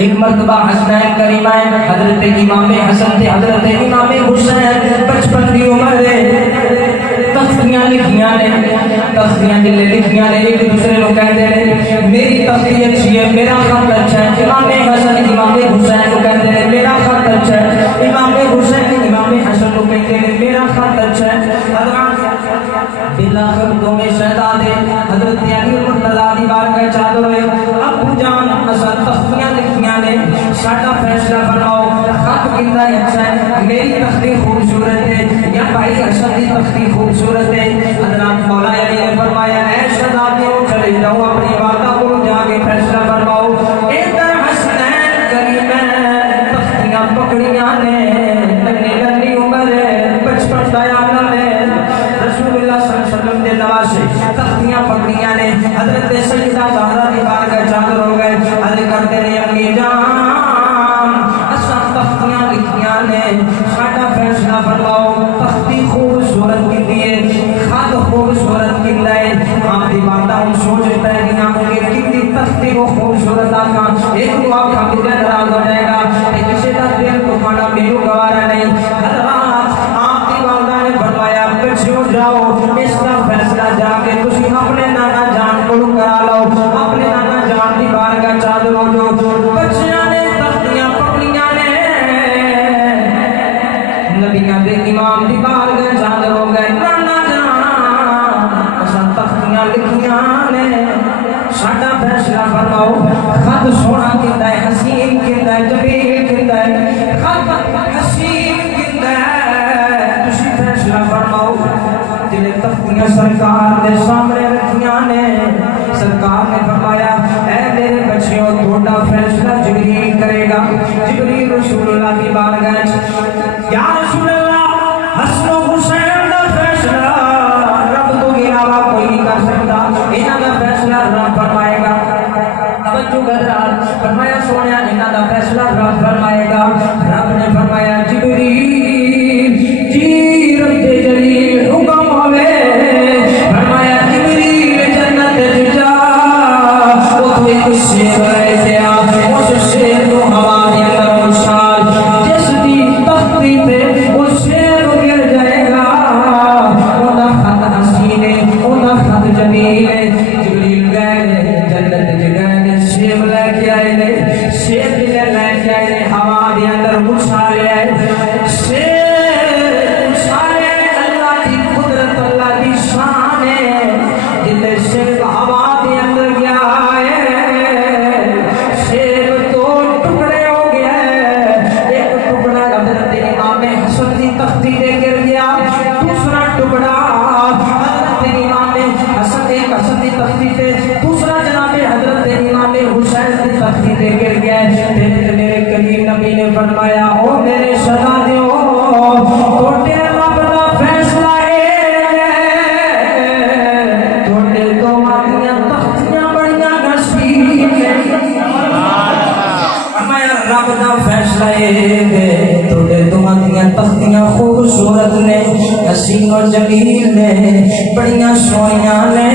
ایک مرتبہ حسنین کریمین حضرت امام حسن تے حضرت امام حسین بچپن دی عمر دے تختیاں لکھیاں نے، تختیاں جلے لکھیاں نے، ایک دوسرے لوگ کہتے ہیں میری تختی اچھی ہے، میرا خط اچھا ہے، امام حسن امام حسین کو کہتے ہیں میرا خط اچھا ہے، امام حسین امام حسن کو کہتے ہیں میرا خط اچھا ہے۔ بلاخر دونوں شہزادے حضرت علی مرتضیٰ دی بارگاہ چادر ہوئے، ابو جان حسن تختیاں لکھیاں نے، ساڈا فیصلہ فرماؤ خط کتنا اچھا ہے، میری تختی خوبصورت ہے یا بھائی حسن کی تختی خوبصورت ہے؟ حضرت مولا علی نے فرمایا اے شہزادیوں چلے جاؤ اپنی والدہ کو جا کے فیصلہ فرماؤ۔ ادھر حسنین کریمین تختیاں پکڑیاں نے، ننھی عمر بچپن دا عالم ہے، رسول اللہ صلی اللہ علیہ وسلم دے نواسے تختیاں پکڑیاں نے، حضرت سیدہ زہرا دی بارگاہ چادر ہو گئے، عرض کرتے رہے امی جان اساں تختیاں لکھیاں نے، ساڈا فیصلہ فرماؤ۔ تختی خوبصورت کتنی ہے، خط خوبصورت کتنا ہے؟ آپ دی باتاں ہم سوچ پہ گیا کہ کتنی تختی کو خوبصورت آکا، ایک تو آپ کا دل ناراض ہو جائے گا کہ کسی کا دل کو کھانا میرے گوارا نہیں۔ حضرات آپ دی والدہ نے فرمایا بچیوں جاؤ اس کا فیصلہ جا کے تسی اپنے نانا جان کو کرا لو، اپنے نانا جان دی بارگاہ چادر ہو جو۔ بچیاں نے تختیاں پکڑیاں نے، نبیاں دے امام دی بارگاہ چادر ہو گئے، نانا جان اساں تختیاں لکھیاں نے، ساڈا فیصلہ فرماؤ۔ خط سونا کیندا ہے، حسین کیندا ہے، جمیل کیندا ہے، خط حسین کیندا ہے، تسی فیصلہ فرماؤ۔ جلے تختیاں سرکار دے سامنے رکھیاں نے، سرکار نے فرمایا اے میرے بچیوں تھوڑا فیصلہ جبریل کرے گا۔ جبریل رسول اللہ کی بارگاہ یا رسول اللہ حسن و حسین دا فیصلہ رب تو علاوہ کوئی نہیں کر سکتا، انہاں دا فیصلہ رب فرمائے گا۔ توجہ کرنا، فرمایا سونے انہاں دا فیصلہ رب فرمائے گا۔ رب نے فرمایا جبریل جی رب جلیل حکم ہوے، فرمایا جبریل جنت جا، وہ تو ایک شیر ہے دیا، اس شیر کو ہوا دے کر مشال جس دی تختی پہ وہ شیر گر جائے گا، اونا خط حسین ہے، اونا خط جمیل ہے۔ جبریل گئے جنت جگہ شیر لے کے آئے نے، شیر لے کے آئے نے، ہوا دے اندر مشال ہے، شیر مشال ہے، اللہ کی قدرت اللہ کی شان ہے، جلے شیر ہوا دے اندر گیا ہے، شیر تو ٹکڑے ہو گیا ہے، ایک ٹکڑا حضرت امام حسن کی تختی دے گر گیا، دوسرا ٹکڑا حضرت امام حسن ایک حسن کی تختی تے، دوسرا جناب حضرت امام حسین کی تختی دے گر گیا ہے۔ میرے کریم نبی نے فرمایا او میرے شہزادیوں توڑے رب دا فیصلہ ہے، توڑے دو ماں تختیاں بڑیاں نصیب ہے، فرمایا رب دا فیصلہ ہے، توڑے دو ماں تختیاں خوبصورت نے، حسین و جمیل نے، بڑیاں سونیاں نے۔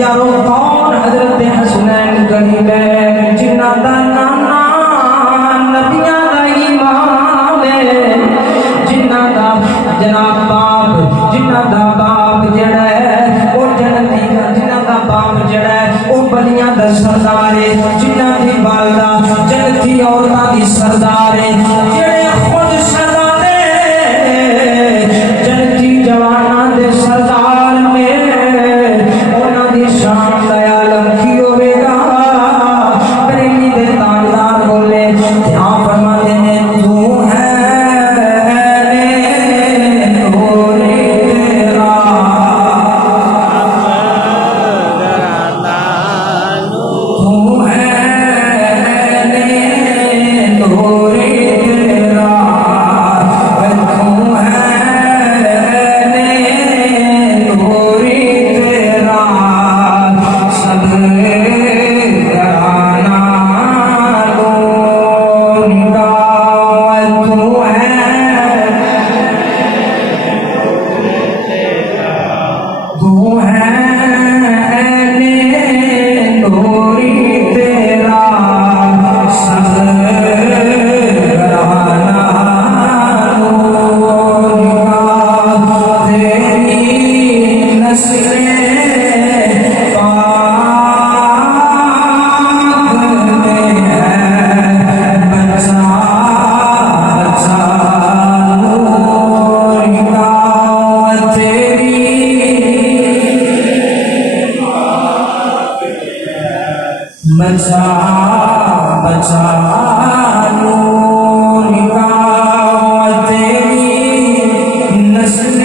یارو کون حضرت حسنین کریمین جنہ دا نانا نبیاں دا امام ہے، جنہ دا جناب باپ، جنہ دا باپ جڑا ہے وہ جنتی، جنہ دا باپ جڑا ہے وہ بلیاں دا سردار ہے، جنہ دی والدہ جنتی عورتاں دی سردار ہے، جڑے خود شہزادے جنتی جواناں دے سردار میں، انہاں دی شان دا عالم کی ہوے گا۔ بریلی دے تاجدار بولے یہاں فرماتے ہیں تو ہے تیرا بچا بچا لو نکاح تیری نسل